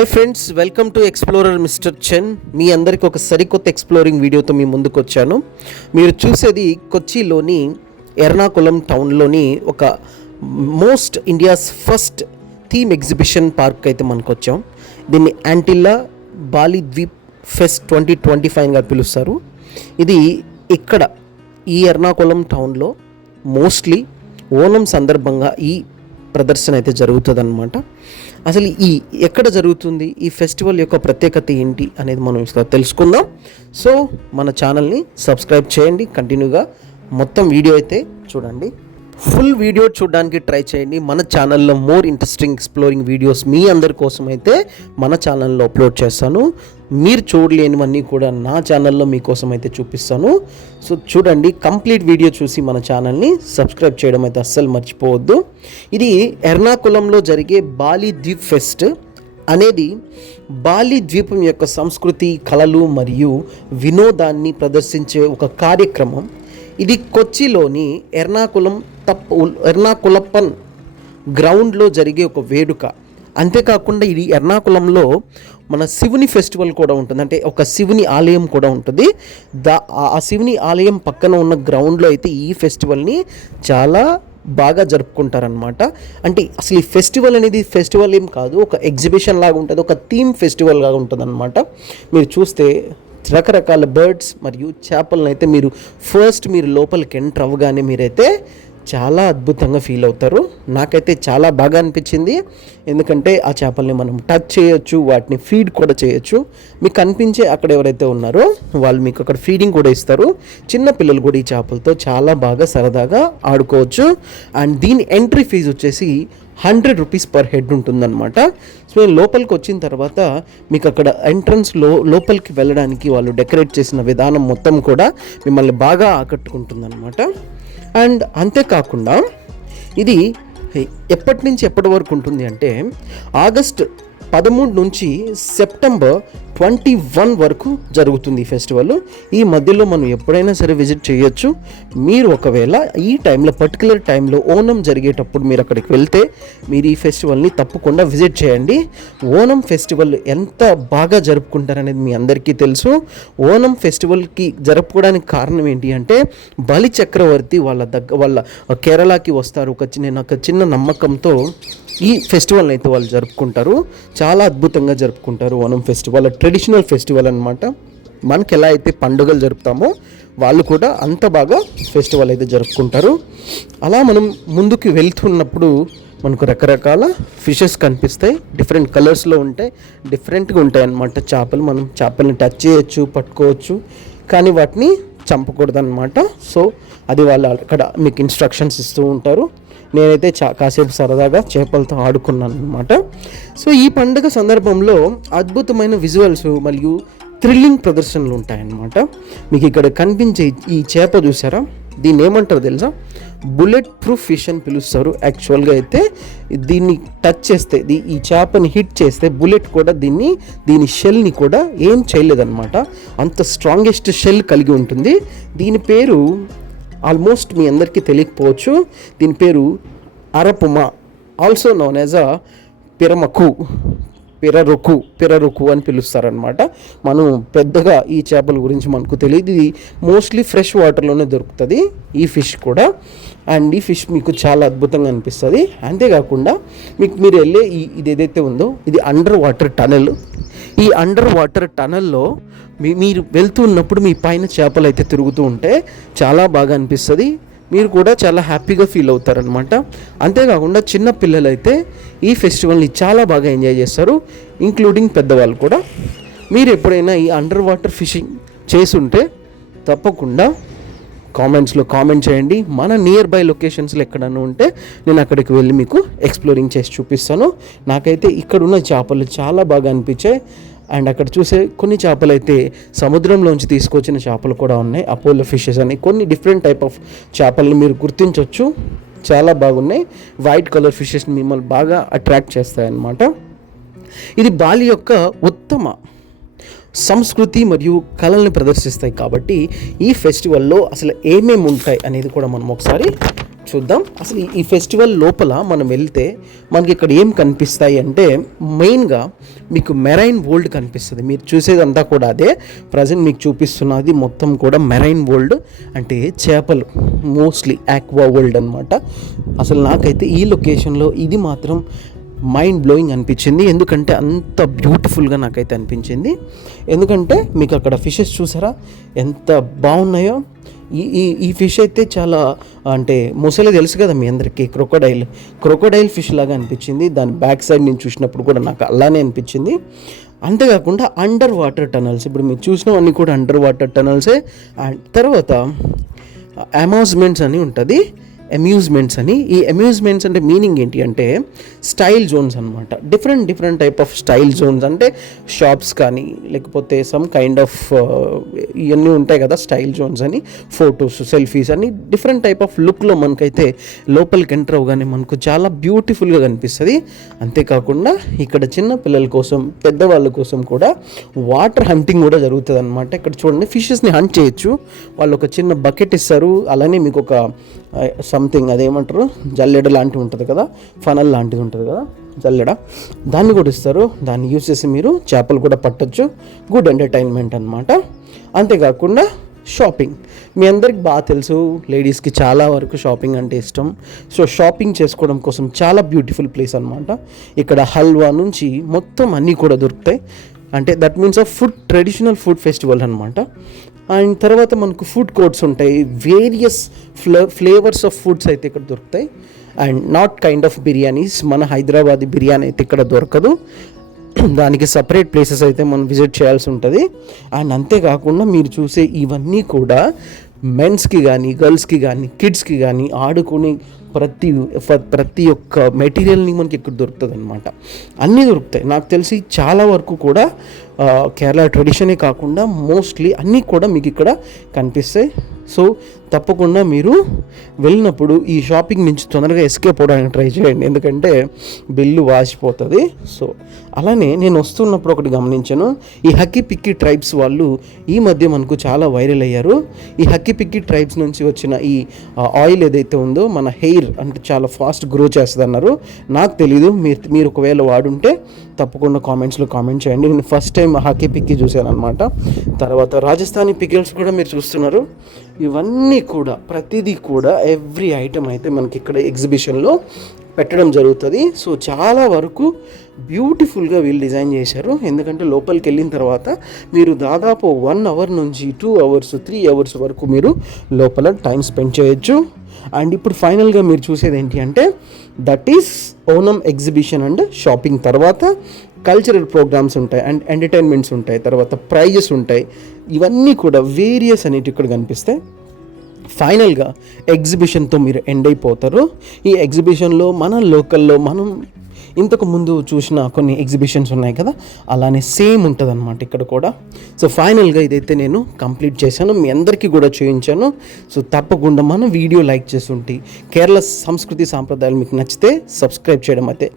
Hi friends, welcome to explorer Mr Chen. మీ అందరికీ ఒక సరికొత్త ఎక్స్ప్లోరింగ్ వీడియోతో మీ ముందుకు వచ్చాను. మీరు చూసేది కొచ్చిలోని ఎర్నాకుళం టౌన్లోని ఒక most India's first theme exhibition park అయితే మనకు వచ్చాం. దీన్ని యాంటిల్లా బాలి ద్వీప్ ఫెస్ట్ 2025గా పిలుస్తారు. ఇది ఇక్కడ ఈ ఎర్నాకుళం టౌన్లో మోస్ట్లీ ఓనం సందర్భంగా ఈ ప్రదర్శన అయితే జరుగుతుంది అన్నమాట. అసలు ఈ ఎక్కడ జరుగుతుంది, ఈ ఫెస్టివల్ యొక్క ప్రత్యేకత ఏంటి అనేది మనం ఇక్కడ తెలుసుకుందాం. సో మన ఛానల్ని సబ్స్క్రైబ్ చేయండి, కంటిన్యూగా మొత్తం వీడియో అయితే చూడండి. ఫుల్ వీడియో చూడడానికి ట్రై చేయండి. మన ఛానల్లో మోర్ ఇంట్రెస్టింగ్ ఎక్స్ప్లోరింగ్ వీడియోస్ మీ అందరి కోసం అయితే మన ఛానల్లో అప్లోడ్ చేస్తాను. మీరు చూడలేనివన్నీ కూడా నా ఛానల్లో మీకోసం అయితే చూపిస్తాను. సో చూడండి, కంప్లీట్ వీడియో చూసి మన ఛానల్ని సబ్స్క్రైబ్ చేయడం అయితే అస్సలు మర్చిపోవద్దు. ఇది ఎర్నాకుళంలో జరిగే బాలి ద్వీప్ ఫెస్ట్ అనేది బాలి ద్వీపం యొక్క సంస్కృతి, కళలు మరియు వినోదాన్ని ప్రదర్శించే ఒక కార్యక్రమం. ఇది కొచ్చిలోని ఎర్నాకుళప్పన్ గ్రౌండ్లో జరిగే ఒక వేడుక. అంతేకాకుండా ఇది ఎర్నాకుళంలో మన శివుని ఫెస్టివల్ కూడా ఉంటుంది, అంటే ఒక శివుని ఆలయం కూడా ఉంటుంది. ఆ శివుని ఆలయం పక్కన ఉన్న గ్రౌండ్లో అయితే ఈ ఫెస్టివల్ని చాలా బాగా జరుపుకుంటారనమాట. అంటే అసలు ఈ ఫెస్టివల్ అనేది ఫెస్టివల్ ఏం కాదు, ఒక ఎగ్జిబిషన్ లాగా ఉంటుంది, ఒక థీమ్ ఫెస్టివల్ లాగా ఉంటుంది అనమాట. మీరు చూస్తే రకరకాల బర్డ్స్ మరియు చేపలను అయితే మీరు లోపలికి ఎంటర్ అవ్వగానే మీరైతే చాలా అద్భుతంగా ఫీల్ అవుతారు. నాకైతే చాలా బాగా అనిపించింది, ఎందుకంటే ఆ చేపల్ని మనం టచ్ చేయొచ్చు, వాటిని ఫీడ్ కూడా చేయొచ్చు. మీకు కనిపించే అక్కడ ఎవరైతే ఉన్నారో వాళ్ళు మీకు అక్కడ ఫీడింగ్ కూడా ఇస్తారు. చిన్న పిల్లలు కూడా ఈ చేపలతో చాలా బాగా సరదాగా ఆడుకోవచ్చు. అండ్ దీని ఎంట్రీ ఫీజు వచ్చేసి 100 రూపీస్ పర్ హెడ్ ఉంటుందన్నమాట. సో లోపలికి వచ్చిన తర్వాత మీకు అక్కడ ఎంట్రన్స్లో లోపలికి వెళ్ళడానికి వాళ్ళు డెకరేట్ చేసిన విధానం మొత్తం కూడా మిమ్మల్ని బాగా ఆకట్టుకుంటుందన్నమాట. అండ్ అంతేకాకుండా ఇది ఎప్పటి నుంచి ఎప్పటి వరకు ఉంటుంది అంటే ఆగస్ట్ 13 నుంచి సెప్టెంబర్ 21 వరకు జరుగుతుంది ఈ ఫెస్టివల్. ఈ మధ్యలో మనం ఎప్పుడైనా సరే విజిట్ చేయొచ్చు. మీరు ఒకవేళ ఈ టైంలో పర్టికులర్ టైంలో ఓనం జరిగేటప్పుడు మీరు అక్కడికి వెళ్తే మీరు ఈ ఫెస్టివల్ని తప్పకుండా విజిట్ చేయండి. ఓనం ఫెస్టివల్ ఎంత బాగా జరుపుకుంటారనేది మీ అందరికీ తెలుసు. ఓనం ఫెస్టివల్కి జరుపుకోవడానికి కారణం ఏంటి అంటే బలి చక్రవర్తి వాళ్ళ కేరళకి వస్తారు. ఒక చిన్న నమ్మకంతో ఈ ఫెస్టివల్ని అయితే వాళ్ళు జరుపుకుంటారు. చాలా అద్భుతంగా జరుపుకుంటారు ఓనం ఫెస్టివల్. ట్రెడిషనల్ ఫెస్టివల్ అనమాట. మనకి ఎలా అయితే పండుగలు జరుపుతామో వాళ్ళు కూడా అంత బాగా ఫెస్టివల్ అయితే జరుపుకుంటారు. అలా మనం ముందుకు వెళ్తున్నప్పుడు మనకు రకరకాల ఫిషెస్ కనిపిస్తాయి, డిఫరెంట్ కలర్స్లో ఉంటాయి, డిఫరెంట్గా ఉంటాయి అన్నమాట చేపలు. మనం చేపల్ని టచ్ చేయొచ్చు, పట్టుకోవచ్చు, కానీ వాటిని చంపకూడదు అనమాట. సో అది వాళ్ళు అక్కడ మీకు ఇన్స్ట్రక్షన్స్ ఇస్తూ ఉంటారు. నేనైతే కాసేపు సరదాగా చేపలతో ఆడుకున్నాను అనమాట. సో ఈ పండుగ సందర్భంలో అద్భుతమైన విజువల్స్ మరియు థ్రిల్లింగ్ ప్రదర్శనలు ఉంటాయన్నమాట. మీకు ఇక్కడ కనిపించే ఈ చేప చూసారా, దీన్ని ఏమంటారు తెలుసా? బుల్లెట్ ప్రూఫ్ ఫిష్ అని పిలుస్తారు. యాక్చువల్గా అయితే దీన్ని టచ్ చేస్తే, ఈ చేపని హిట్ చేస్తే బుల్లెట్ కూడా దీని షెల్ని కూడా ఏం చేయలేదన్నమాట. అంత స్ట్రాంగెస్ట్ షెల్ కలిగి ఉంటుంది. దీని పేరు ఆల్మోస్ట్ మీ అందరికీ తెలియకపోవచ్చు. దీని పేరు అరపుమా, ఆల్సో నోన్ యాజ్ అ పిరరుకు అని పిలుస్తారనమాట. మనం పెద్దగా ఈ చేపల గురించి మనకు తెలియదు. ఇది మోస్ట్లీ ఫ్రెష్ వాటర్లోనే దొరుకుతుంది ఈ ఫిష్ కూడా. అండ్ ఈ ఫిష్ మీకు చాలా అద్భుతంగా అనిపిస్తుంది. అంతేకాకుండా మీరు వెళ్ళే ఇది ఏదైతే ఉందో ఇది అండర్ వాటర్ టనల్. ఈ అండర్ వాటర్ టనల్లో మీరు వెళ్తున్నప్పుడు మీ పైన చేపలు అయితే తిరుగుతూ ఉంటే చాలా బాగా అనిపిస్తుంది. మీరు కూడా చాలా హ్యాపీగా ఫీల్ అవుతారనమాట. అంతేకాకుండా చిన్న పిల్లలు అయితే ఈ ఫెస్టివల్ని చాలా బాగా ఎంజాయ్ చేస్తారు, ఇంక్లూడింగ్ పెద్దవాళ్ళు కూడా. మీరు ఎప్పుడైనా ఈ అండర్ వాటర్ ఫిషింగ్ చేసుంటే తప్పకుండా కామెంట్స్లో కామెంట్ చేయండి. మన నియర్ బై లొకేషన్స్లో ఎక్కడన్నా ఉంటే నేను అక్కడికి వెళ్ళి మీకు ఎక్స్ప్లోరింగ్ చేసి చూపిస్తాను. నాకైతే ఇక్కడున్న చేపలు చాలా బాగా అనిపించాయి. అండ్ అక్కడ చూసే కొన్ని చేపలు అయితే సముద్రంలోంచి తీసుకొచ్చిన చేపలు కూడా ఉన్నాయి. అపోలో ఫిషెస్ అని కొన్ని డిఫరెంట్ టైప్ ఆఫ్ చేపల్ని మీరు గుర్తించవచ్చు. చాలా బాగున్నాయి. వైట్ కలర్ ఫిషెస్ మిమ్మల్ని బాగా అట్రాక్ట్ చేస్తాయన్నమాట. ఇది బాలి యొక్క ఉత్తమ సంస్కృతి మరియు కళల్ని ప్రదర్శిస్తాయి. కాబట్టి ఈ ఫెస్టివల్లో అసలు ఏమేమి ఉంటాయి అనేది కూడా మనం ఒకసారి చూద్దాం. అసలు ఈ ఫెస్టివల్ లోపల మనం వెళ్తే మనకి ఇక్కడ ఏం కనిపిస్తాయి అంటే మెయిన్గా మీకు మెరైన్ వరల్డ్ కనిపిస్తుంది. మీరు చూసేదంతా కూడా అదే. ప్రజెంట్ మీకు చూపిస్తున్నది మొత్తం కూడా మెరైన్ వరల్డ్, అంటే చేపలు, మోస్ట్లీ ఆక్వా వరల్డ్ అనమాట. అసలు నాకైతే ఈ లొకేషన్లో ఇది మాత్రం మైండ్ బ్లోయింగ్ అనిపించింది. ఎందుకంటే అంత బ్యూటిఫుల్గా నాకైతే అనిపించింది. ఎందుకంటే మీకు అక్కడ ఫిషెస్ చూసారా ఎంత బాగున్నాయో. ఈ ఫిష్ అయితే చాలా, అంటే ముసలి తెలుసు కదా మీ అందరికీ, క్రొకోడైల్ ఫిష్ లాగా అనిపించింది. దాని బ్యాక్ సైడ్ నేను చూసినప్పుడు కూడా నాకు అలానే అనిపించింది. అంతేకాకుండా అండర్ వాటర్ టనల్స్, ఇప్పుడు మీరు చూసినవన్నీ కూడా అండర్ వాటర్ టనల్సే. అండ్ తర్వాత అమ్యూజ్మెంట్స్ అని ఉంటుంది, అమ్యూజ్మెంట్స్ అని. ఈ అమ్యూజ్మెంట్స్ అంటే మీనింగ్ ఏంటి అంటే స్టైల్ జోన్స్ అనమాట. Different type of style zones, అంటే షాప్స్ కానీ లేకపోతే సమ్ కైండ్ ఆఫ్ ఇవన్నీ ఉంటాయి కదా స్టైల్ జోన్స్ అని, ఫొటోస్, సెల్ఫీస్ అని డిఫరెంట్ టైప్ ఆఫ్ లుక్లో మనకైతే లోపలికి ఎంటర్ అవగానే మనకు చాలా బ్యూటిఫుల్గా కనిపిస్తుంది. అంతేకాకుండా ఇక్కడ చిన్న పిల్లల కోసం, పెద్దవాళ్ళ కోసం కూడా వాటర్ హంటింగ్ కూడా జరుగుతుంది అనమాట. ఇక్కడ చూడండి, ఫిషెస్ని హంట్ చేయొచ్చు. వాళ్ళు ఒక చిన్న బకెట్ ఇస్తారు, అలానే మీకు ఒక సంథింగ్ అదేమంటారు, జల్లెడ లాంటివి ఉంటుంది కదా, ఫనల్ లాంటిది ఉంటుంది కదా, జల్లెడ, దాన్ని కూడా ఇస్తారు. దాన్ని యూజ్ చేసి మీరు చేపలు కూడా పట్టొచ్చు. గుడ్ ఎంటర్టైన్మెంట్ అనమాట. అంతేకాకుండా షాపింగ్, మీ అందరికి బాగా తెలుసు, లేడీస్కి చాలా వరకు షాపింగ్ అంటే ఇష్టం. సో షాపింగ్ చేసుకోవడం కోసం చాలా బ్యూటిఫుల్ ప్లేస్ అనమాట. ఇక్కడ హల్వా నుంచి మొత్తం అన్నీ కూడా దొరుకుతాయి. అంటే that means of food, traditional food festival అనమాట. అండ్ తర్వాత మనకు ఫుడ్ కోర్ట్స్ ఉంటాయి, వేరియస్ ఫ్లేవర్స్ ఆఫ్ ఫుడ్స్ అయితే ఇక్కడ దొరుకుతాయి. And not kind of biryanis, మన హైదరాబాదీ బిర్యానీ అయితే ఇక్కడ దొరకదు. దానికి సపరేట్ ప్లేసెస్ అయితే మనం విజిట్ చేయాల్సి ఉంటుంది. అండ్ అంతేకాకుండా మీరు చూసే ఇవన్నీ కూడా మెన్స్కి కానీ, గర్ల్స్కి కానీ, కిడ్స్కి కానీ ఆడుకునే ప్రతి ఒక్క మెటీరియల్ని మనకి ఇక్కడ దొరుకుతుంది అనమాట. అన్నీ దొరుకుతాయి. నాకు తెలిసి చాలా వరకు కూడా కేరళ ట్రెడిషనే కాకుండా మోస్ట్లీ అన్నీ కూడా మీకు ఇక్కడ కనిపిస్తాయి. సో తప్పకుండా మీరు వెళ్ళినప్పుడు ఈ షాపింగ్ నుంచి తొందరగా ఎస్కేప్ అవ్వడానికి ట్రై చేయండి, ఎందుకంటే బిల్లు వాసిపోతుంది. సో అలానే నేను వస్తున్నప్పుడు ఒకటి గమనించాను, ఈ హక్కీ పిక్కీ ట్రైబ్స్ వాళ్ళు ఈ మధ్య మనకు చాలా వైరల్ అయ్యారు. ఈ హక్కీ పిక్కీ ట్రైబ్స్ నుంచి వచ్చిన ఈ ఆయిల్ ఏదైతే ఉందో మన హెయిర్ అంటే చాలా ఫాస్ట్ గ్రో చేస్తుంది అన్నారు. నాకు తెలీదు, మీరు ఒకవేళ వాడుంటే తప్పకుండా కామెంట్స్లో కామెంట్ చేయండి. నేను ఫస్ట్ టైం హక్కీ పిక్కీ చూశాను అనమాట. తర్వాత రాజస్థానీ పికిల్స్ కూడా మీరు చూస్తున్నారు. ఇవన్నీ కూడా ప్రతిదీ కూడా ఎవ్రీ ఐటమ్ అయితే మనకి ఇక్కడ ఎగ్జిబిషన్లో పెట్టడం జరుగుతుంది. సో చాలా వరకు బ్యూటిఫుల్గా వీళ్ళు డిజైన్ చేశారు. ఎందుకంటే లోపలికి వెళ్ళిన తర్వాత మీరు దాదాపు 1 అవర్ నుంచి 2 అవర్స్ 3 అవర్స్ వరకు మీరు లోపల టైం స్పెండ్ చేయొచ్చు. అండ్ ఇప్పుడు ఫైనల్గా మీరు చూసేది ఏంటి అంటే that is Onam exhibition and shopping. తర్వాత కల్చరల్ ప్రోగ్రామ్స్ ఉంటాయి అండ్ ఎంటర్టైన్మెంట్స్ ఉంటాయి, తర్వాత ప్రైజెస్ ఉంటాయి. ఇవన్నీ కూడా వేరియస్ అనేవి ఇక్కడ కనిపిస్తాయి. ఫైనల్గా ఎగ్జిబిషన్తో మీరు ఎండ్ అయిపోతారు. ఈ ఎగ్జిబిషన్లో మన లోకల్లో మనం ఇంతకు ముందు చూసిన కొన్ని ఎగ్జిబిషన్స్ ఉన్నాయి కదా, అలానే సేమ్ ఉంటుంది అనమాట ఇక్కడ కూడా. సో ఫైనల్గా ఇదైతే నేను కంప్లీట్ చేశాను, మీ అందరికీ కూడా చూపించాను. సో తప్పకుండా మనం వీడియో లైక్ చేస్తుంటే కేరళ సంస్కృతి సాంప్రదాయాలు మీకు నచ్చితే సబ్స్క్రైబ్ చేయడం అయితే